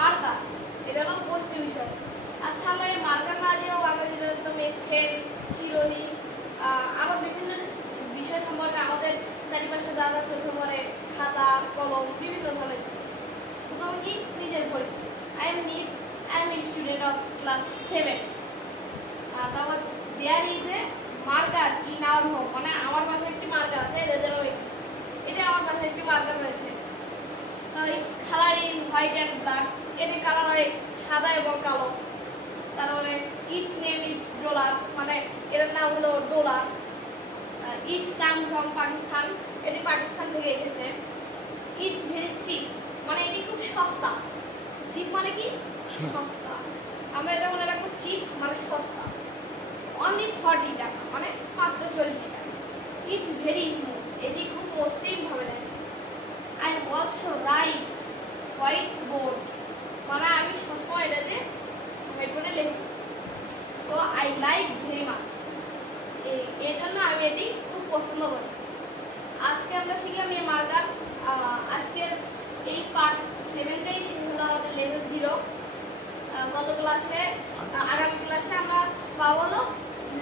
Marker, এটা হলো বস্তু বিষয়। আচ্ছা, আমরা এই মার্কার না দিয়েও আমরা যেটা পেন, চিরুনি, আরও বিভিন্ন বিষয় সম্পর্কে আমাদের চারিপাশে যা যা চোখে পড়ে, খাতা, কলম, বিভিন্ন ধরনের জিনিস। প্রথম কি নিজের পরিচয়। I am a student of class 7। তারপর there is a marker in our home, মানে আমার বাসায় একটি মার্কার আছে, এটা আমার বাসায় একটি মার্কার রয়েছে। It's colour in white and black, এটি কালার হয় সাদা এবং কালো। তারপরে ইটস নেম ইজ ডলার, মানে এর নাম হলো dollar. It's come from Pakistan, এটি পাকিস্তান থেকে এসেছে। ইটস ভেরি চিপ, মানে এটি খুব সস্তা। চিপ মানে কি? সস্তা। আমরা এটা মনে রাখবো, চিপ মানে সস্তা। অনলি 40 টাকা, মানে মাত্র 40 টাকা। ইটস ভেরি স্মুথ, এটি খুব মসৃণ ভাবে লাগে। I also right white board, মানে আমি সবসময় এটাতে হোয়াইট বোর্ডে লিখি। So I like very much, এই জন্য আমি এটি খুব পছন্দ করি। আজকে আমরা শিখলাম এই মার্কার। আজকের এই পার্ট 7টাই শেষ হলো আমাদের লেভেল 0। গত ক্লাসে, আগামী ক্লাসে আমরা পাবো হলো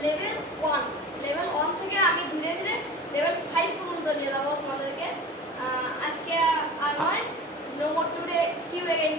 লেভেল 1। লেভেল 1 থেকে আমি ধীরে ধীরে লেভেল 5 পর্যন্ত নিয়ে যাবো তোমাদেরকে। আজকে আর নয়, no more today, see you again.